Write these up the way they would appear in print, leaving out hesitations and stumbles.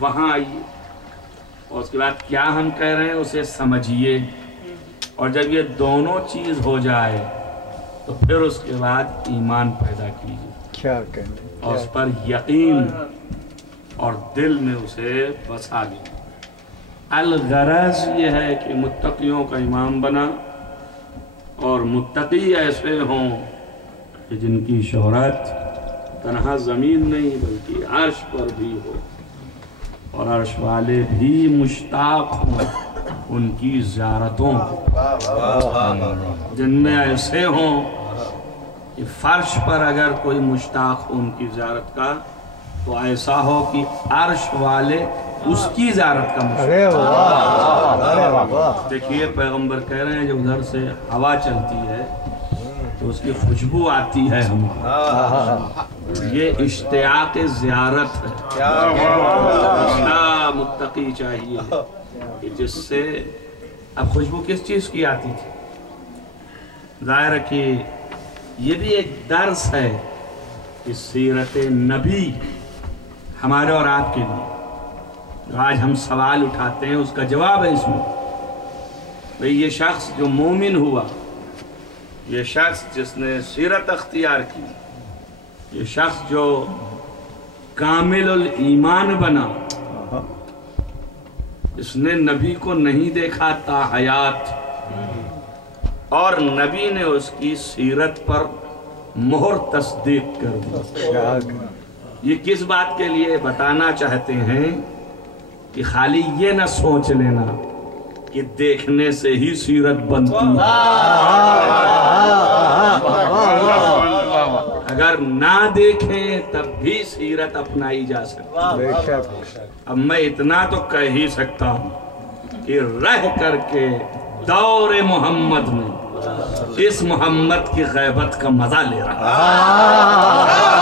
وہاں آئیے، اور اس کے بعد کیا ہم کہہ رہے ہیں اسے سمجھیے، اور جب یہ دونوں چیز ہو جائے تو پھر اس کے بعد ایمان پیدا کیجیے، کیا کہنے، اور اس پر یقین اور دل میں اسے بسا لیجیے۔ الغرض یہ ہے کہ متقیوں کا امام بنا، اور متقی ایسے ہوں کہ جن کی شہرت تنہا زمین نہیں بلکہ عرش پر بھی ہو، اور عرش والے بھی مشتاق ہوں ان کی زیارتوں کو، جن میں ایسے ہوں کہ فرش پر اگر کوئی مشتاق ہو ان کی زیارت کا تو ایسا ہو کہ عرش والے اس کی زیارت کا مشتاق۔ ارے واہ، ارے واہ، دیکھیے پیغمبر کہہ رہے ہیں جب ادھر سے ہوا چلتی ہے تو اس کی خوشبو آتی ہے ہم کو، یہ اشتیاق زیارت ہے۔ ایسا متقی چاہیے کہ جس سے، اب خوشبو کس چیز کی آتی تھی؟ ظاہر ہے کہ یہ بھی ایک درس ہے کہ سیرت نبی ہمارے اور آپ کے لیے جو آج ہم سوال اٹھاتے ہیں اس کا جواب ہے اس میں۔ بھئی یہ شخص جو مومن ہوا، یہ شخص جس نے سیرت اختیار کی، یہ شخص جو کامل الایمان بنا، اس نے نبی کو نہیں دیکھا تا حیات، اور نبی نے اس کی سیرت پر مہر تصدیق کر دی۔ یہ کس بات کے لیے بتانا چاہتے ہیں کہ خالی یہ نہ سوچ لینا کہ دیکھنے سے ہی سیرت بنتی ہے، اگر نہ دیکھیں تب بھی سیرت اپنائی جا سکتی ہے۔ اب میں اتنا تو کہہ ہی سکتا ہوں کہ رہ کر کے دور محمد میں اس محمد کی غیبت کا مزہ لے رہا ہے۔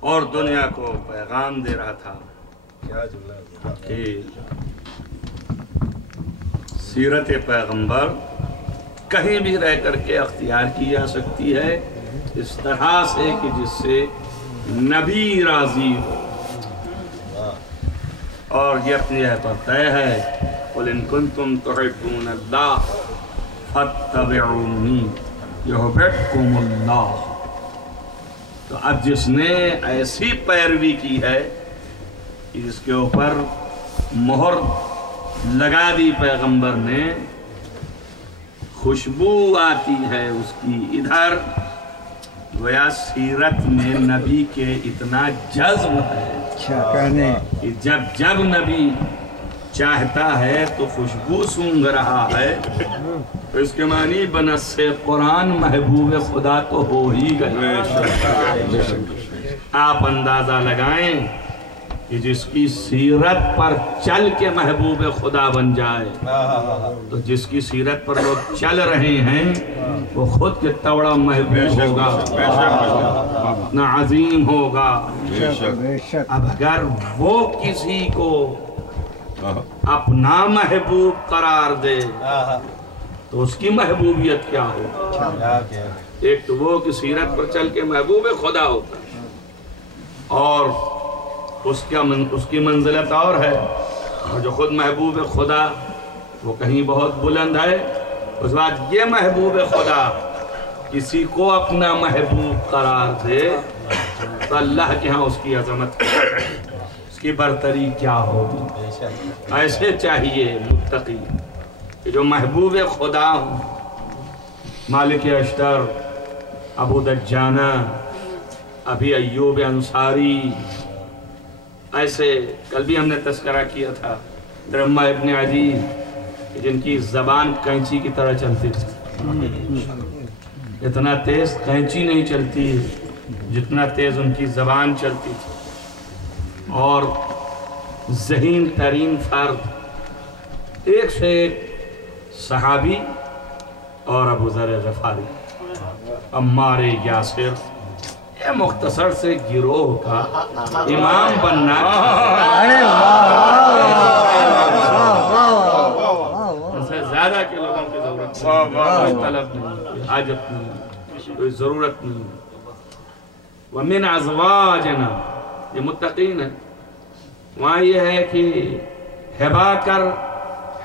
اور دنیا کو پیغام دے رہا تھا کہ سیرت پیغمبر کہیں بھی رہ کر کے اختیار کی جا سکتی ہے، اس طرح سے کہ جس سے نبی راضی ہو، اور یہ اپنی جگہ پر طے ہے، قُلْ إِن كُنتُمْ تُحِبُّونَ اللَّهَ فَاتَّبِعُونِي يُحْبِبْكُمُ اللَّهُ۔ تو اب جس نے ایسی پیروی کی ہے کہ جس کے اوپر مہر لگا دی پیغمبر نے، خوشبو آتی ہے اس کی ادھر، گویا سیرت میں نبی کے اتنا جذب ہے کہ جب نبی چاہتا ہے تو خوشبو سونگھ رہا ہے، تو اس کے معنی بنص قرآن محبوب خدا تو ہو ہی گئے۔ آپ اندازہ لگائیں کہ جس کی سیرت پر چل کے محبوب خدا بن جائے، تو جس کی سیرت پر لوگ چل رہے ہیں وہ خود کتنا بڑا محبوب ہوگا، اتنا عظیم ہوگا۔ اب اگر وہ کسی کو اپنا محبوب قرار دے تو اس کی محبوبیت کیا ہو؟ ایک تو وہ کہ سیرت پر چل کے محبوب خدا ہوتا ہے، اور اس کی منزلت اور ہے، اور جو خود محبوب خدا وہ کہیں بہت بلند ہے۔ اس بعد یہ محبوب خدا کسی کو اپنا محبوب قرار دے تو اللہ کے ہاں اس کی عظمت، اس کی برتری کیا ہوگی۔ ایسے چاہیے متقی کہ جو محبوب خدا ہوں، مالک اشتر، ابو دجانہ، ابھی ایوب انصاری، ایسے کل بھی ہم نے تذکرہ کیا تھا رمہ ابن عدی، جن کی زبان کینچی کی طرح چلتی تھی، اتنا تیز کینچی نہیں چلتی جتنا تیز ان کی زبان چلتی تھی، اور ذہین ترین فرد، ایک سے ایک صحابی اور ابو ذر غفاری، عمار یاسر، یہ مختصر سے گروہ کا امام بننا زیادہ کے لوگوں کی ضرورت نہیں، کوئی طلب نہیں، کوئی حاجت نہیں، کوئی ضرورت نہیں۔ وَمِنْ أَزْوَاجِنَا، یہ متقین ہے، وہاں یہ ہے کہ ہبا کر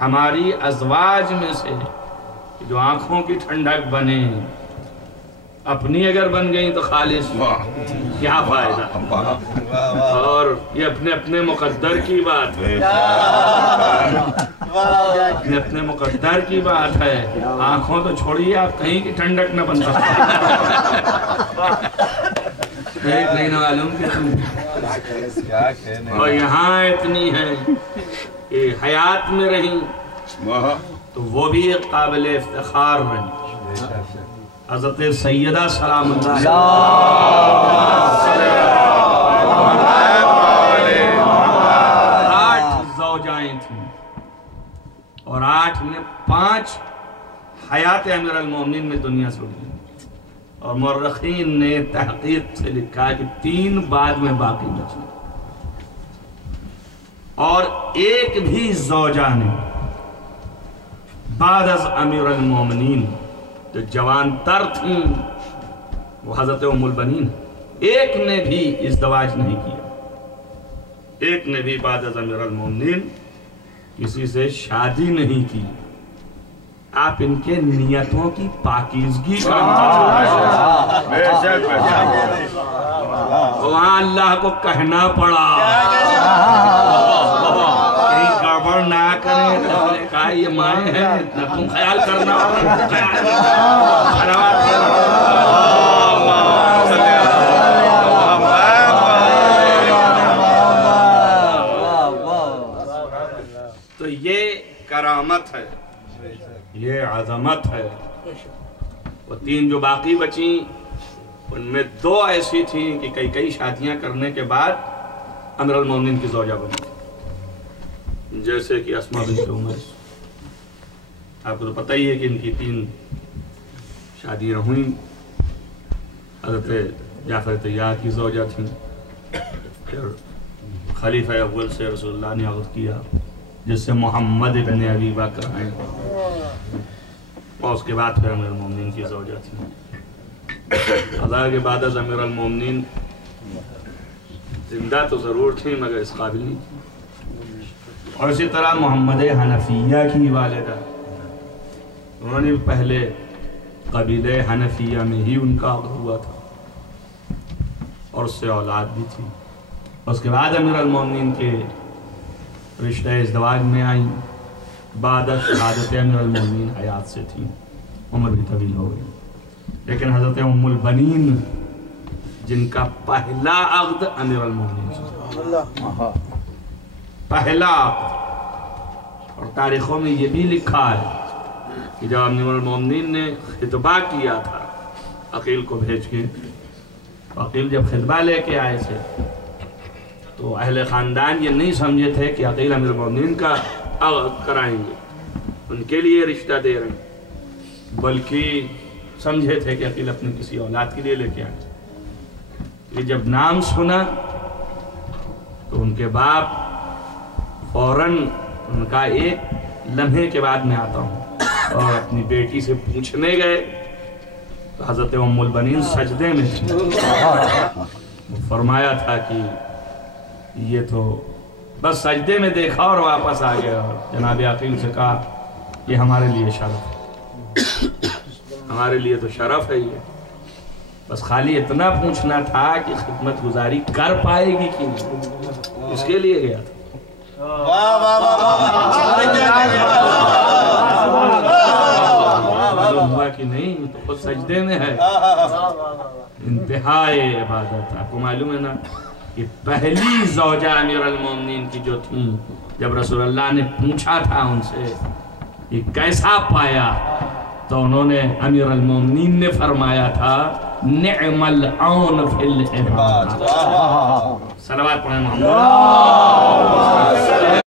ہماری ازواج میں سے جو آنکھوں کی ٹھنڈک بنے، اپنی اگر بن گئی تو خالص کیا فائدہ، اور یہ اپنے اپنے مقدر کی بات ہے، اپنے مقدر کی بات ہے۔ آنکھوں تو چھوڑیے، آپ کہیں کی ٹھنڈک نہ بن سکتے، ایک نہیں معلوم کہ تم، اور یہاں اتنی ہے کہ حیات میں رہیں تو وہ بھی ایک قابل افتخار رہیں۔ حضرت سیدہ سلام اللہ 8 زوجائیں تھیں، اور 8 میں 5 حیات امیر المومنین میں دنیا سے اٹھی، اور مورخین نے تحقیق سے لکھا کہ 3 بعد میں باقی بچی، اور ایک بھی زوجہ نے بعد از امیر المومنین جو جوان تر تھیں، وہ حضرت ام البنین، ایک نے بھی ازدواج نہیں کیا، ایک نے بھی بعد از امیر المومنین کسی سے شادی نہیں کی۔ آپ ان کے نیتوں کی پاکیزگی کا وہاں اللہ کو کہنا پڑا کہیں گڑبڑ نہ کریں، تو نے کہا یہ مائیں ہیں، نہ تم خیال کرنا تو یہ کرامت ہے، یہ عظمت ہے۔ وہ 3 جو باقی بچیں ان میں 2 ایسی تھیں کہ کئی شادیاں کرنے کے بعد امیر المومنین کی زوجہ بنی، جیسے کہ اسماء بنت عمیس۔ آپ کو تو پتہ ہی ہے کہ ان کی 3 شادیاں ہوئیں۔ حضرت جعفر طیار کی زوجہ تھیں، پھر خلیفہ اول سے رسول اللہ نے عقد کیا جس سے محمد ابن ابی بکر ہیں، اور اس کے بعد پھر امیر المومنین کی زوجہ تھی۔ اللہ کے بعد از امیر المومنین زندہ تو ضرور تھی مگر اس قابل نہیں تھی۔ اور اسی طرح محمد حنفیہ کی والدہ، انہوں نے پہلے قبیلہ حنفیہ میں ہی ان کا عقد ہوا تھا، اور اس سے اولاد بھی تھی۔ اس کے بعد امیر المومنین کے رشتہ ازدواج میں آئیں، بعد شہادت امیر المومنین حیات سے تھی، عمر بھی طویل ہو گئی۔ لیکن حضرت ام البنین جن کا پہلا عقد امیر المومنین سے، پہلا عقد، اور تاریخوں میں یہ بھی لکھا ہے کہ جب امیر المومنین نے خطبہ کیا تھا عقیل کو بھیج کے، عقیل جب خطبہ لے کے آئے تھے تو اہل خاندان یہ نہیں سمجھے تھے کہ عقیل امیر المومنین کا عقد کرائیں گے، ان کے لیے رشتہ دے رہے ہیں، بلکہ سمجھے تھے کہ عقیل اپنی کسی اولاد کے لیے لے کے آئے۔ کہ جب نام سنا تو ان کے باپ فوراً ان کا ایک لمحے کے بعد میں آتا ہوں، اور اپنی بیٹی سے پوچھنے گئے تو حضرت ام البنین سجدے میں تھی، فرمایا تھا کہ یہ تو بس سجدے میں دیکھا اور واپس آ گیا، اور جناب عقیل سے کہا یہ ہمارے لیے شرف ہے، ہمارے لیے تو شرف ہے یہ، بس خالی اتنا پوچھنا تھا کہ خدمت گزاری کر پائے گی کہ نہیں، اس کے لیے گیا تھا۔ معلوم ہوا کہ نہیں، تو خود سجدے میں ہے، انتہائی عبادت۔ آپ کو معلوم ہے نا کہ پہلی زوجہ امیر المومنین کی جو تھیں، جب رسول اللہ نے پوچھا تھا ان سے کہ کیسا پایا، تو انہوں نے امیر المومنین نے فرمایا تھا نعم العون فی العباد۔ صلوات پڑھیں محمد